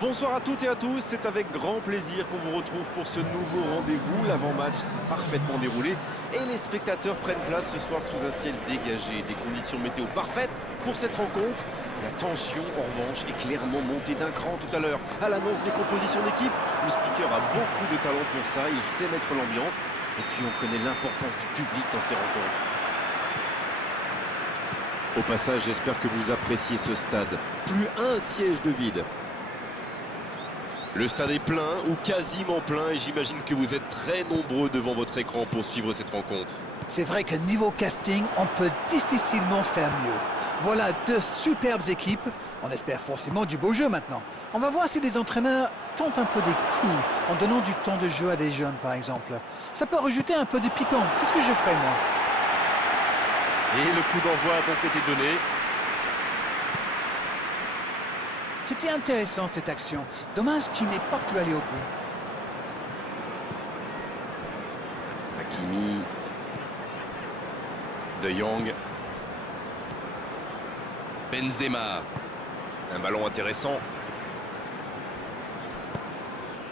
Bonsoir à toutes et à tous, c'est avec grand plaisir qu'on vous retrouve pour ce nouveau rendez-vous. L'avant-match s'est parfaitement déroulé et les spectateurs prennent place ce soir sous un ciel dégagé. Des conditions météo parfaites pour cette rencontre. La tension, en revanche, est clairement montée d'un cran tout à l'heure. À l'annonce des compositions d'équipe, le speaker a beaucoup de talent pour ça, il sait mettre l'ambiance. Et puis on connaît l'importance du public dans ces rencontres. Au passage, j'espère que vous appréciez ce stade. Plus un siège de vide. Le stade est plein ou quasiment plein et j'imagine que vous êtes très nombreux devant votre écran pour suivre cette rencontre. C'est vrai que niveau casting, on peut difficilement faire mieux. Voilà deux superbes équipes. On espère forcément du beau jeu maintenant. On va voir si les entraîneurs tentent un peu des coups en donnant du temps de jeu à des jeunes par exemple. Ça peut rajouter un peu de piquant. C'est ce que je ferai moi. Et le coup d'envoi a donc été donné. C'était intéressant cette action. Dommage qu'il n'ait pas pu aller au bout. Hakimi. De Jong. Benzema. Un ballon intéressant.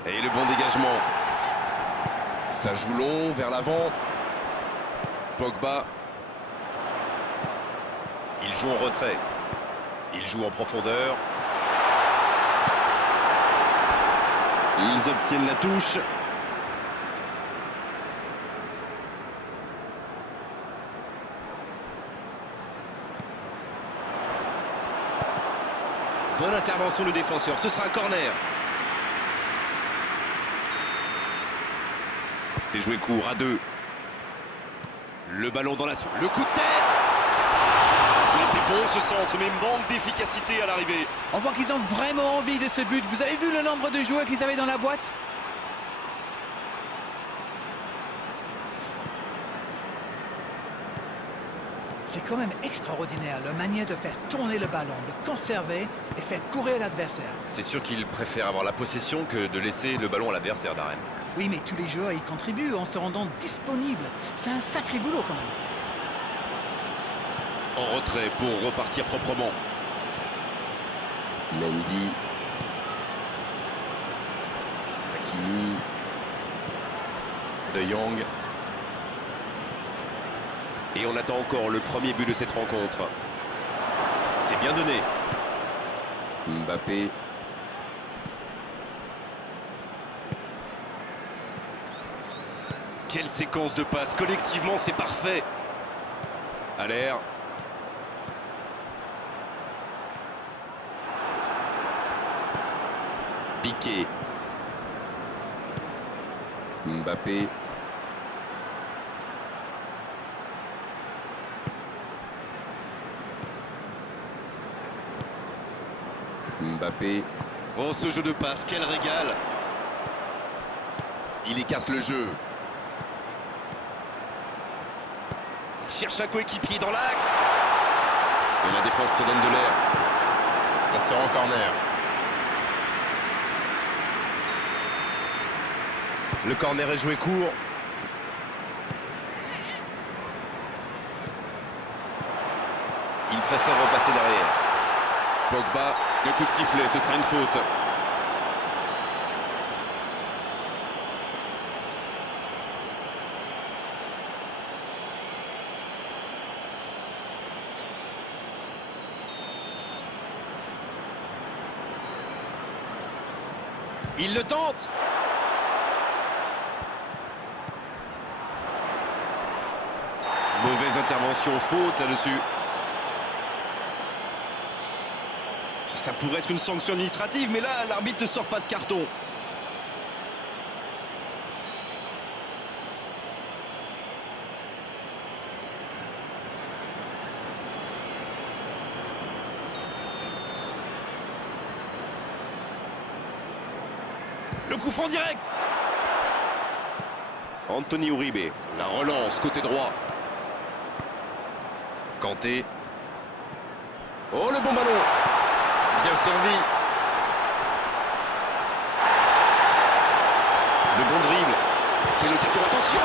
Et le bon dégagement. Ça joue long vers l'avant. Pogba. Il joue en retrait. Il joue en profondeur. Ils obtiennent la touche. Bonne intervention du défenseur, ce sera un corner. C'est joué court à deux. Le ballon dans la soupe. Le coup de tête. Il était bon ce centre, mais manque d'efficacité à l'arrivée. On voit qu'ils ont vraiment envie de ce but. Vous avez vu le nombre de joueurs qu'ils avaient dans la boîte? C'est quand même extraordinaire, la manière de faire tourner le ballon, de conserver et faire courir l'adversaire. C'est sûr qu'il préfère avoir la possession que de laisser le ballon à l'adversaire, Darren. Oui, mais tous les joueurs y contribuent en se rendant disponibles. C'est un sacré boulot quand même. En retrait pour repartir proprement. Mendy. Hakimi. De Jong. Et on attend encore le premier but de cette rencontre. C'est bien donné. Mbappé. Quelle séquence de passes. Collectivement, c'est parfait. À l'air. Piqué. Mbappé. Mbappé. Oh, ce jeu de passe, quel régal. Il écarte le jeu. Il cherche un coéquipier dans l'axe. Et la défense se donne de l'air. Ça sort en corner. Le corner est joué court. Il préfère repasser derrière. Pogba, le coup de sifflet, ce sera une faute. Il le tente. Mauvaise intervention, faute là-dessus. Ça pourrait être une sanction administrative, mais là, l'arbitre ne sort pas de carton. Le coup franc direct. Anthony Uribe, la relance côté droit. Kanté. Oh, le bon ballon. Bien servi. Le bon dribble. Quelle occasion, attention.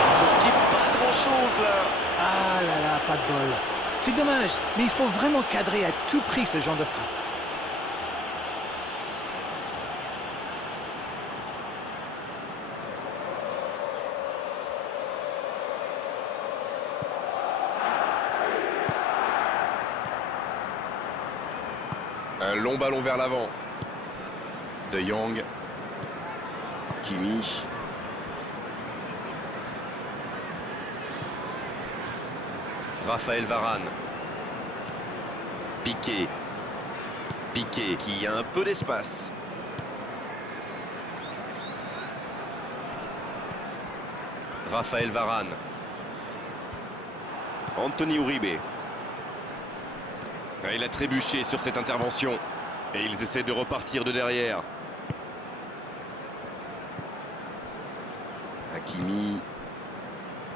Il manquait pas grand-chose là. Ah là là, pas de bol. C'est dommage, mais il faut vraiment cadrer à tout prix ce genre de frappe. Un long ballon vers l'avant. De Jong. Kimi. Raphaël Varane. Piqué. Piqué qui a un peu d'espace. Raphaël Varane. Anthony Uribe. Il a trébuché sur cette intervention. Et ils essaient de repartir de derrière. Hakimi.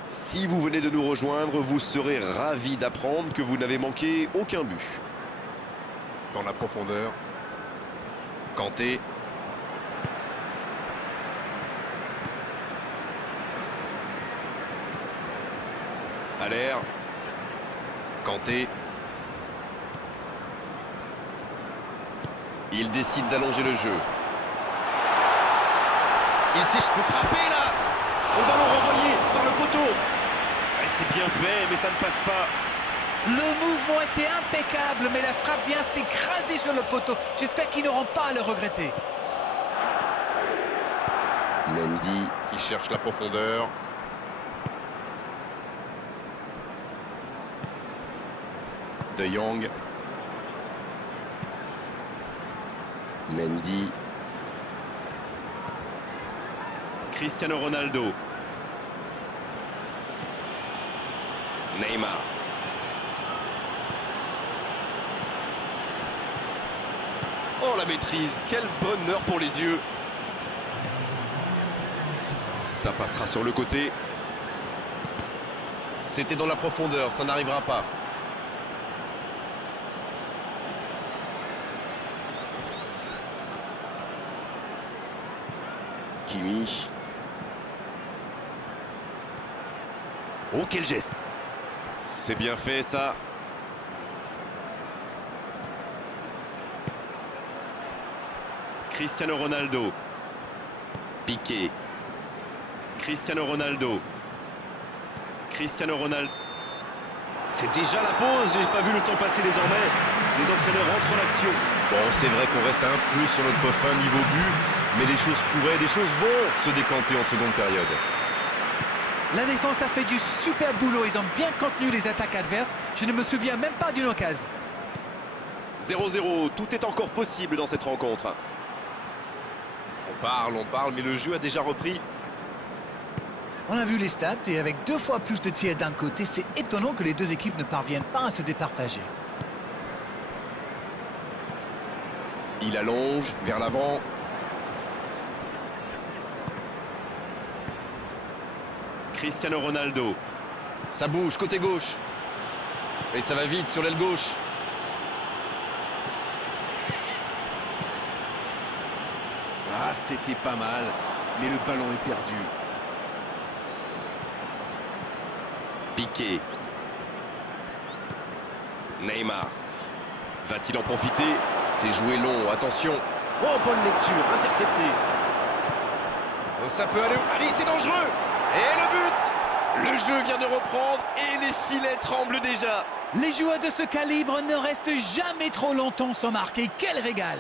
Si vous venez de nous rejoindre, vous serez ravis d'apprendre que vous n'avez manqué aucun but. Dans la profondeur. Kanté. À l'air. Kanté. Il décide d'allonger le jeu. Il sait, je peux frapper là. Le ballon renvoyé par le poteau. C'est bien fait, mais ça ne passe pas. Le mouvement était impeccable, mais la frappe vient s'écraser sur le poteau. J'espère qu'ils n'auront pas à le regretter. Mendy. Qui cherche la profondeur. De Jong. Mendy. Cristiano Ronaldo. Neymar. Oh la maîtrise, quel bonheur pour les yeux. Ça passera sur le côté. C'était dans la profondeur, ça n'arrivera pas. Kimi. Oh quel geste. C'est bien fait ça. Cristiano Ronaldo. Piqué. Cristiano Ronaldo. Cristiano Ronaldo. C'est déjà la pause, j'ai pas vu le temps passer désormais. Les entraîneurs entrent en action. Bon, c'est vrai qu'on reste un peu sur notre fin niveau but, mais les choses vont se décanter en seconde période. La défense a fait du super boulot. Ils ont bien contenu les attaques adverses. Je ne me souviens même pas d'une occasion. 0-0, tout est encore possible dans cette rencontre. On parle, mais le jeu a déjà repris. On a vu les stats et avec 2 fois plus de tirs d'un côté, c'est étonnant que les deux équipes ne parviennent pas à se départager. Il allonge vers l'avant. Cristiano Ronaldo. Ça bouge côté gauche. Et ça va vite sur l'aile gauche. Ah, c'était pas mal, mais le ballon est perdu. Piqué. Neymar. Va-t-il en profiter? C'est joué long, attention. Oh, bonne lecture, intercepté. Ça peut aller. Allez, c'est dangereux. Et le but. Le jeu vient de reprendre et les filets tremblent déjà. Les joueurs de ce calibre ne restent jamais trop longtemps sans marquer. Quel régal!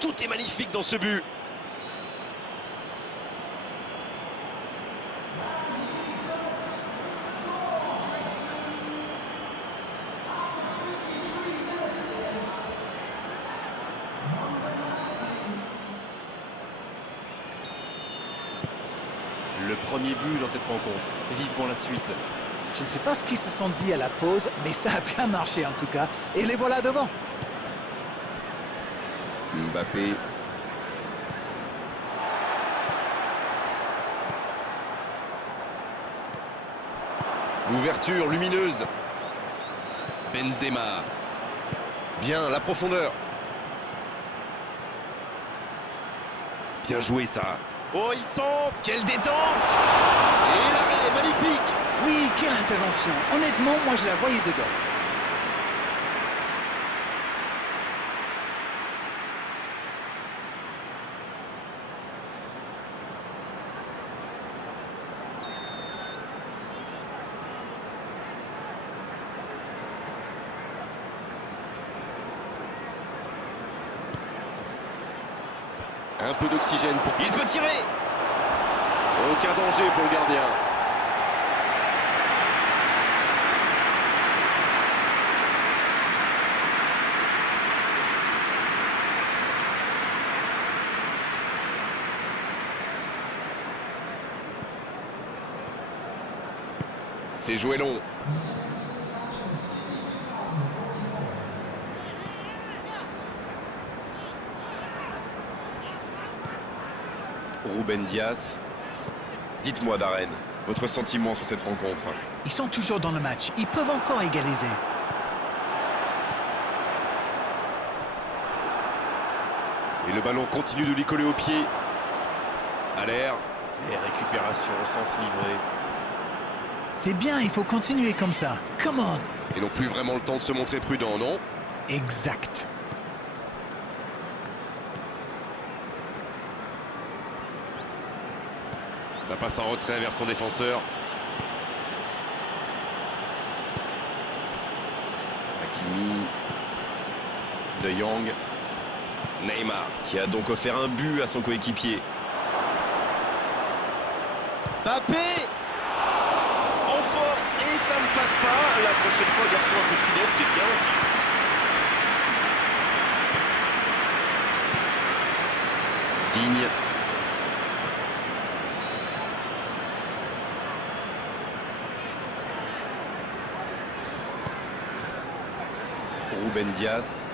Tout est magnifique dans ce but. Le premier but dans cette rencontre. Vivement la suite. Je ne sais pas ce qu'ils se sont dit à la pause, mais ça a bien marché en tout cas. Et les voilà devant. Mbappé. L'ouverture lumineuse. Benzema. Bien, la profondeur. Bien joué ça. Oh, il centre. Quelle détente. Et l'arrêt, magnifique. Oui, quelle intervention. Honnêtement, moi je la voyais dedans. Un peu d'oxygène pour... Il peut tirer. Aucun danger pour le gardien. C'est joué long. Ruben Dias. Dites-moi, Darren, votre sentiment sur cette rencontre? Ils sont toujours dans le match. Ils peuvent encore égaliser. Et le ballon continue de lui coller au pied. À l'air. Et récupération au sens livré. C'est bien, il faut continuer comme ça. Come on. Ils n'ont plus vraiment le temps de se montrer prudents, non? Exact. La passe en retrait vers son défenseur. Hakimi. De Jong. Neymar, qui a donc offert un but à son coéquipier. Mbappé! En force, et ça ne passe pas. La prochaine fois, garçon, un peu de finesse, c'est bien aussi. Digne. Ruben Dias.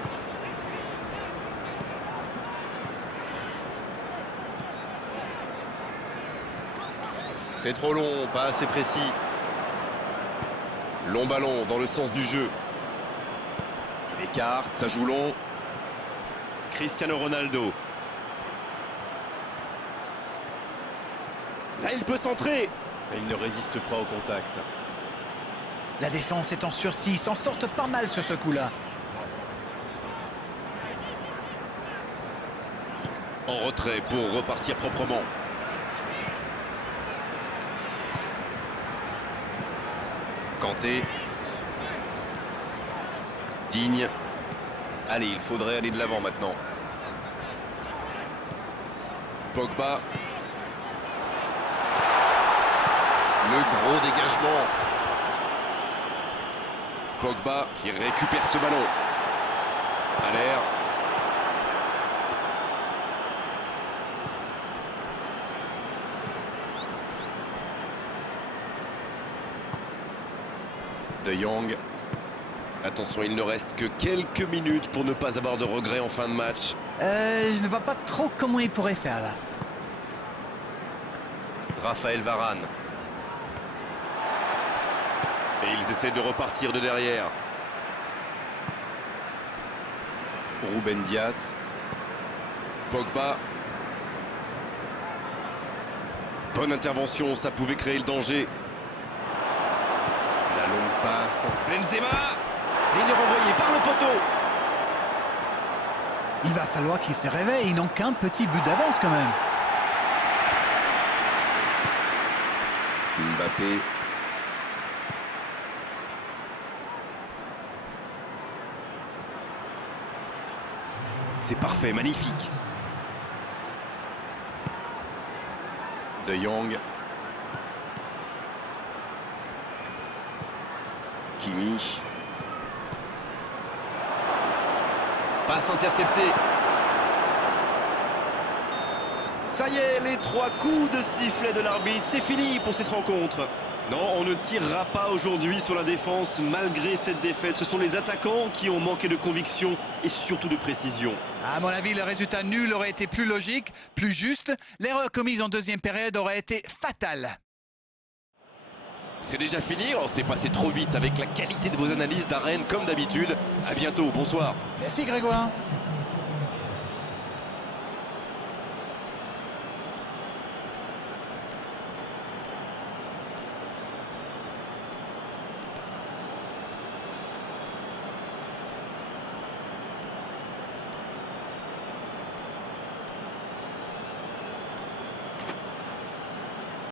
C'est trop long, pas assez précis. Long ballon dans le sens du jeu. Il écarte, ça joue long. Cristiano Ronaldo. Là, il peut centrer. Et il ne résiste pas au contact. La défense est en sursis. Ils s'en sortent pas mal sur ce coup-là. En retrait pour repartir proprement. Kanté. Digne. Allez, il faudrait aller de l'avant maintenant. Pogba. Le gros dégagement. Pogba qui récupère ce ballon. À l'air. De Jong. Attention, il ne reste que quelques minutes pour ne pas avoir de regrets en fin de match. Je ne vois pas trop comment ils pourraient faire là. Raphaël Varane. Et ils essaient de repartir de derrière. Ruben Dias. Pogba. Bonne intervention, ça pouvait créer le danger. La longue passe. Benzema. Et il est renvoyé par le poteau. Il va falloir qu'ils se réveillent. Ils n'ont qu'un petit but d'avance quand même. Mbappé. C'est parfait, magnifique. De Jong. Kimi. Passe interceptée. Ça y est, les 3 coups de sifflet de l'arbitre, c'est fini pour cette rencontre. Non, on ne tirera pas aujourd'hui sur la défense malgré cette défaite. Ce sont les attaquants qui ont manqué de conviction et surtout de précision. À mon avis, le résultat nul aurait été plus logique, plus juste. L'erreur commise en deuxième période aurait été fatale. C'est déjà fini, on s'est passé trop vite avec la qualité de vos analyses, Darren, comme d'habitude. À bientôt, bonsoir. Merci Grégoire.